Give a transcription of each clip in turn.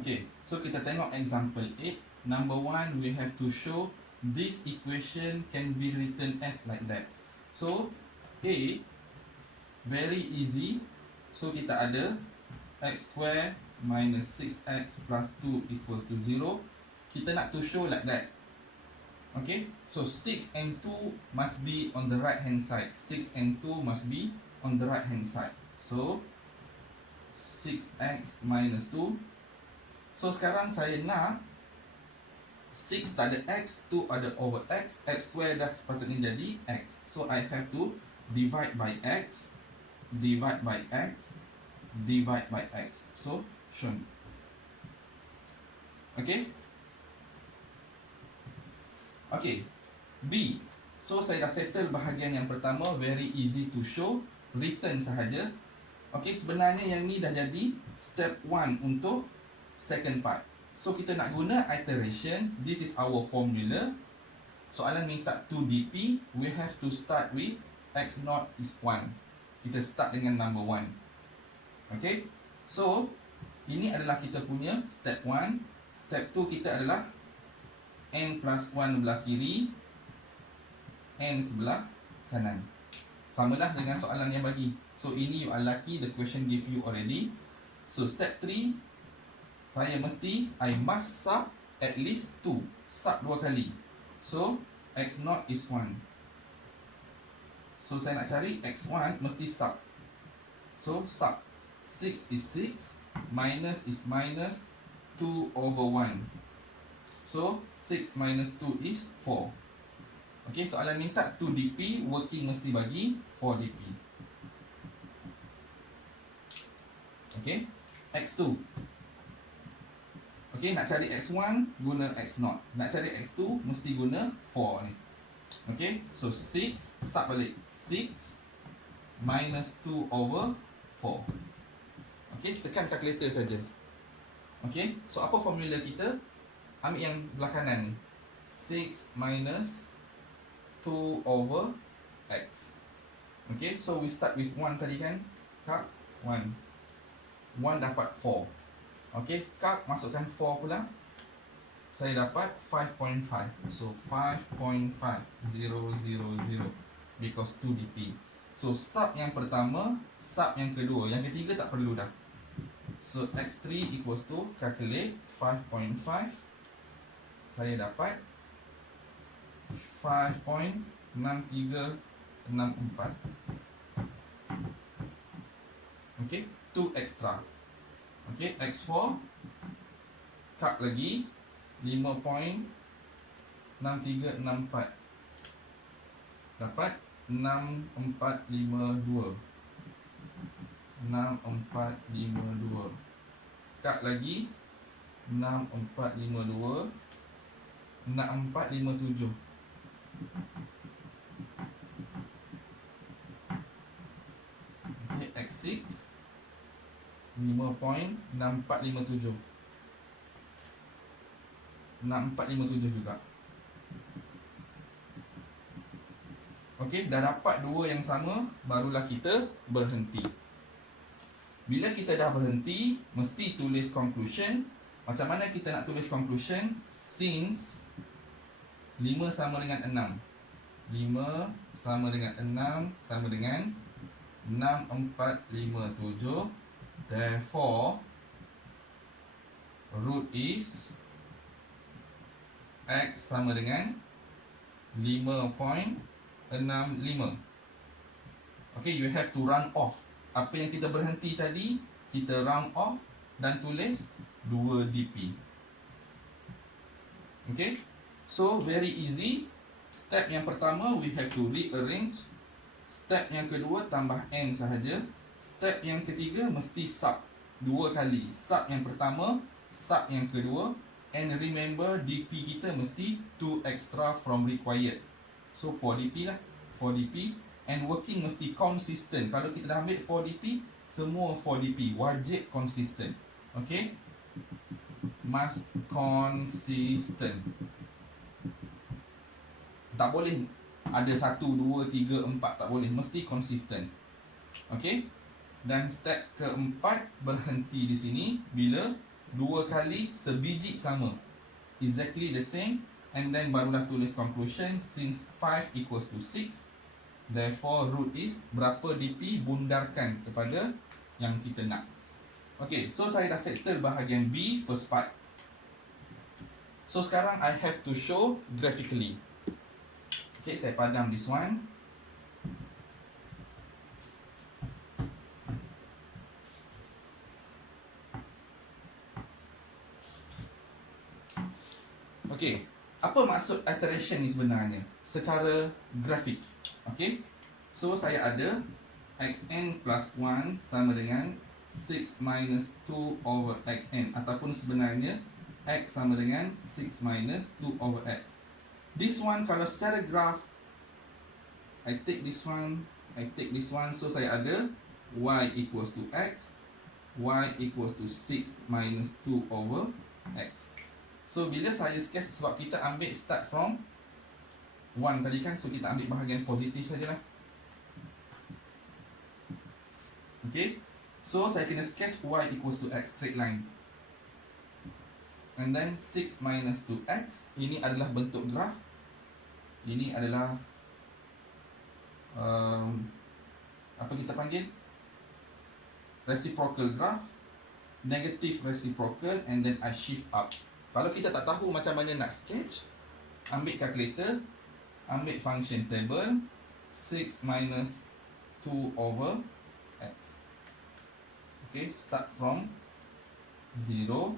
Okay, so kita tengok example 8. Number 1, we have to show this equation can be written as like that. So, A, very easy. So, kita ada x square minus 6x plus 2 equals to 0. Kita nak to show like that. Okay, so 6 and 2 must be on the right hand side. 6 and 2 must be on the right hand side. So, 6x minus 2. So, sekarang saya nak 6 tak ada x, 2 ada over x. X square dah patutnya jadi x. So, I have to divide by x, divide by x, divide by x. So, shown. Okay. Okay. B. So, saya dah settle bahagian yang pertama. Very easy to show. Written sahaja. Okay, sebenarnya yang ni dah jadi step 1 untuk second part. So, kita nak guna iteration. This is our formula. Soalan minta 2dp. We have to start with x0 is 1. Kita start dengan number 1. Okay. So, ini adalah kita punya step 1. Step 2 kita adalah n plus 1 belah kiri, n sebelah kanan. Sama dah dengan soalan yang bagi. So, ini you are lucky. The question give you already. So, step 3. I must sub at least 2. Sub 2 kali. So, x0 is 1. So, saya nak cari x1 mesti sub. So, sub 6 is 6. Minus is minus 2 over 1. So, 6 minus 2 is 4. Okay, soalan minta 2dp. Working mesti bagi 4dp. Okay, x2. Okay, nak cari x1 guna x0. Nak cari x2 mesti guna 4 ni. Okay, so 6 sub balik. 6 minus 2 over 4. Okay, tekan calculator saja. Okay, so apa formula kita? Ambil yang belah kanan ni. 6 minus 2 over x. Okay, so we start with 1 tadi kan? Cut 1. 1 dapat 4. Okay, cut masukkan 4 pula. Saya dapat 5.5. So 5.5 000 because 2dp. So sub yang pertama, sub yang kedua, yang ketiga tak perlu dah. So x3 equals to calculate 5.5. Saya dapat 5.6364. Okay, 2 extra. Okay, x4 cut lagi 5.6364. Dapat 6452. 6452. Cut lagi 6452. 6457. Okay, x6 5.6457. 6457 juga. Okey, dah dapat dua yang sama, barulah kita berhenti. Bila kita dah berhenti, mesti tulis conclusion. Macam mana kita nak tulis conclusion? Since 5 sama dengan 6. 5 sama dengan 6 sama dengan 6457. Therefore, root is x sama dengan 5.65. Okay, you have to round off. Apa yang kita berhenti tadi, kita round off dan tulis 2dp. Okay, so very easy. Step yang pertama, we have to rearrange. Step yang kedua, tambah n sahaja. Step yang ketiga, mesti sub 2 kali. Sub yang pertama, sub yang kedua. And remember, dp kita mesti 2 extra from required. So 4dp lah, 4dp. And working mesti consistent. Kalau kita dah ambil 4dp, semua 4dp, wajib consistent. Okay, must consistent. Tak boleh ada 1, 2, 3, 4. Tak boleh, mesti consistent. Okay. Dan step keempat, berhenti di sini bila 2 kali sebiji sama, exactly the same. And then barulah tulis conclusion. Since 5 equals to 6, therefore root is berapa DP, bundarkan kepada yang kita nak. Okay, so saya dah settle bahagian B, first part. So sekarang I have to show graphically. Okay, saya padam this one. Okay, apa maksud iteration ni sebenarnya secara grafik? Okay, so saya ada xn plus 1 sama dengan 6 minus 2 over xn, ataupun sebenarnya x sama dengan 6 minus 2 over x. This one kalau secara graf, I take this one, I take this one, so saya ada y equals to x, y equals to 6 minus 2 over x. So bila saya sketch, sebab kita ambil start from 1 tadi kan, so kita ambil bahagian positif sajalah. Okay, so saya kena sketch y equals to x, straight line. And then 6 minus 2x, ini adalah bentuk graf. Ini adalah apa kita panggil, reciprocal graph, negative reciprocal, and then I shift up. Kalau kita tak tahu macam mana nak sketch, ambil calculator, ambil function table 6 minus 2 over x. Okay, start from 0,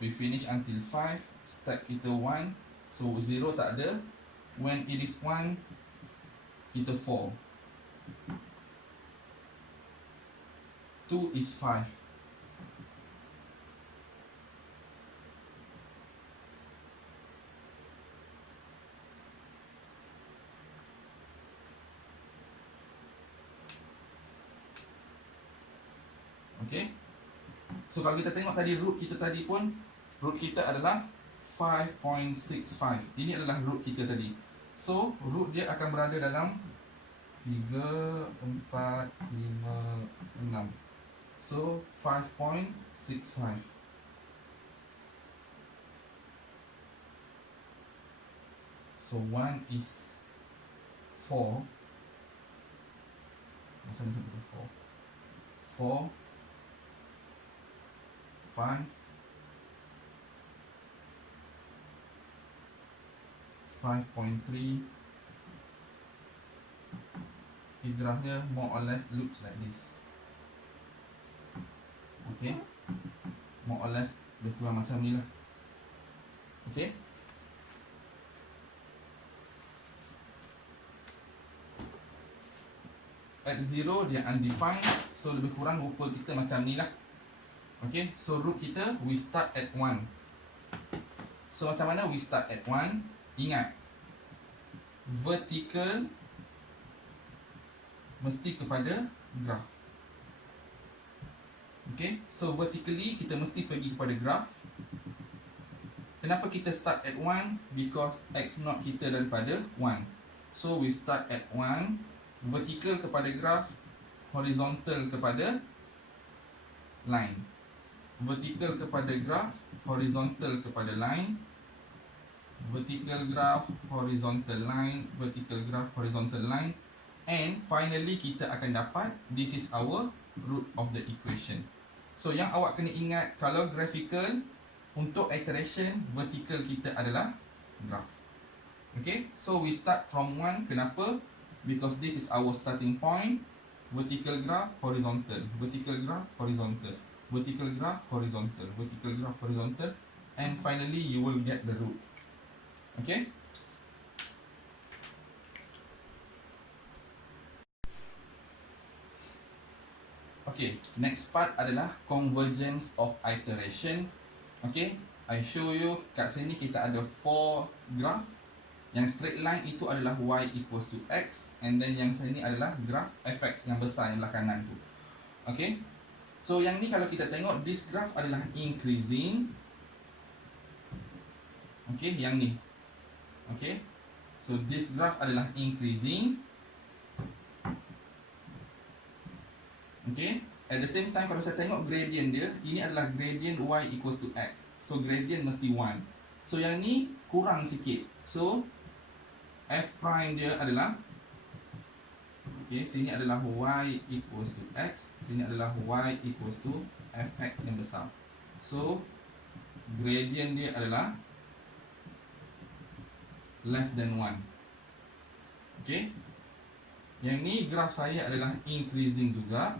we finish until 5, start kita 1, so 0 tak ada, when it is 1, kita 4, 2 is 5. Okay, so kalau kita tengok tadi root kita tadi pun, root kita adalah 5.65. Ini adalah root kita tadi. So root dia akan berada dalam 3, 4, 5, 6. So 5.65. So 1 is 4. Macam mana sebut 4? 4, 5, 5.3. Graphnya more or less looks like this. Okay, more or less lebih kurang macam ni lah. Okay, at 0 dia undefined, so lebih kurang rupa kita macam ni lah. Okay, so root kita we start at 1. So macam mana we start at 1? Ingat, vertical mesti kepada graph. Okay, so vertically kita mesti pergi kepada graph. Kenapa kita start at 1? Because x0 kita daripada 1. So we start at 1, vertical kepada graph, horizontal kepada line. Vertical kepada graph, horizontal kepada line. Vertical graph, horizontal line, vertical graph, horizontal line. And finally kita akan dapat, this is our root of the equation. So yang awak kena ingat, kalau graphical, untuk iteration, vertical kita adalah graph. Okay, so we start from 1. Kenapa? Because this is our starting point. Vertical graph, horizontal. Vertical graph, horizontal. Vertical graph, horizontal. Vertical graph, horizontal. And finally you will get the root. Okay, okay, next part adalah convergence of iteration. Okay, I show you kat sini kita ada 4 graph. Yang straight line itu adalah y equals to x, and then yang sini adalah graph fx yang besar yang belah kanan tu. Okay, so yang ni kalau kita tengok, this graph adalah increasing. Okay, yang ni. Okay, so this graph adalah increasing. Okay, At the same time, kalau saya tengok gradient dia, ini adalah gradient y equals to x. So gradient mesti 1. So yang ni kurang sikit. So f prime dia adalah, okay, sini adalah y equals to x, sini adalah y equals to fx yang besar. So gradient dia adalah less than 1. Okay. Yang ni graf saya adalah increasing juga.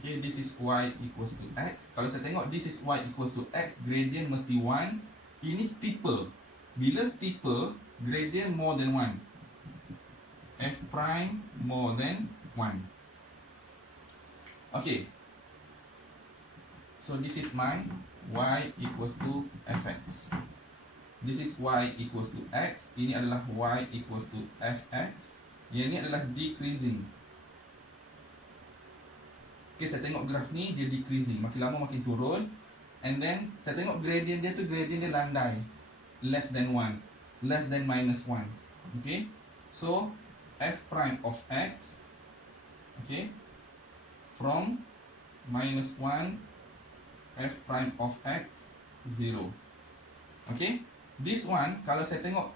Okay, this is y equals to x. Kalau saya tengok this is y equals to x, gradient mesti 1. Ini steeper. Bila steeper, gradient more than 1. F prime more than 1. Okay. So this is my y equals to fx. This is y equals to x. Ini adalah y equals to fx. Yang ini adalah decreasing. Okay, saya tengok graf ni dia decreasing, makin lama makin turun. And then saya tengok gradient dia tu, gradient dia landai, less than 1, less than minus 1. Okay, so f prime of x, okay, from minus 1, f prime of x 0. Okay, this one kalau saya tengok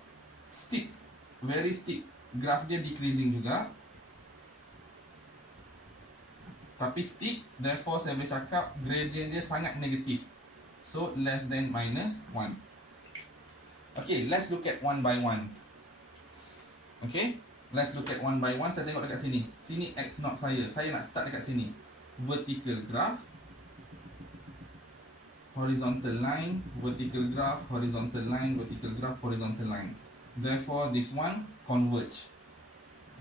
steep, very steep, graf dia decreasing juga, tapi steep, therefore saya boleh cakap gradient dia sangat negatif. So less than minus 1. Okay, let's look at one by one. Okay, let's look at one by one. Saya tengok dekat sini. Sini x0 saya. Saya nak start dekat sini. Vertical graph, horizontal line, vertical graph, horizontal line, vertical graph, horizontal line. Therefore this one converge.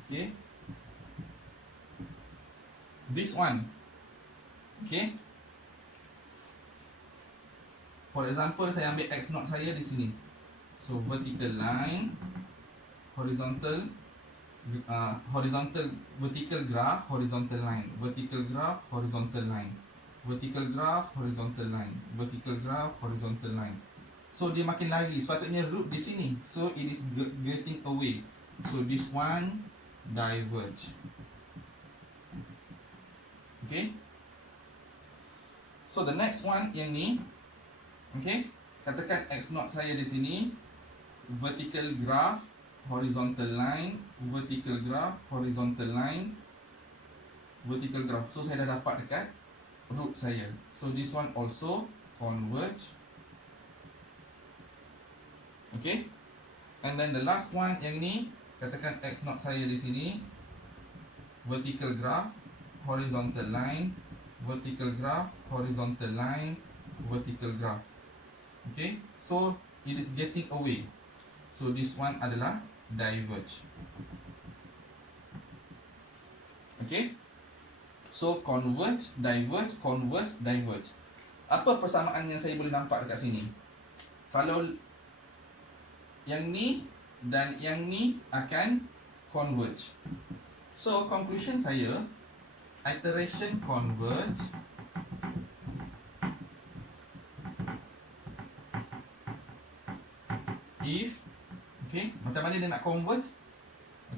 Okay, this one, okay, for example saya ambil x0 saya di sini. So vertical line, horizontal, horizontal, vertical graph, horizontal line, vertical graph, horizontal line, vertical graph, horizontal line, vertical graph, horizontal line. So dia makin lari, sepatutnya root di sini. So it is getting away. So this one diverge. Okay. So the next one yang ni, okay, katakan x0 saya di sini, vertical graph, horizontal line, vertical graph, horizontal line, vertical graph. So saya dah dapat dekat root saya. So this one also converge. Okay. And then the last one yang ni, katakan x0 saya di sini, vertical graph, horizontal line, vertical graph, horizontal line, vertical graph. Okay, so it is getting away. So this one adalah diverge. Okay, so converge, diverge, converge, diverge. Apa persamaan yang saya boleh nampak dekat sini? Kalau yang ni dan yang ni akan converge. So conclusion saya, iteration converge if, okay, macam mana dia nak converge?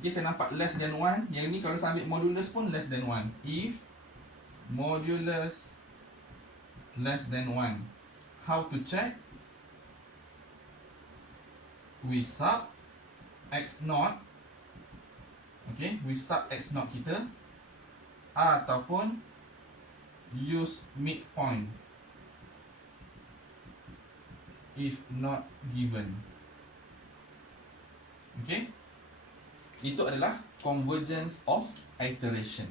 Okay, saya nampak less than 1. Yang ni kalau saya ambil modulus pun less than 1. If modulus less than 1. How to check? We sub x0. Okay, we sub x0 kita, ataupun use midpoint if not given. Okay, itu adalah convergence of iteration.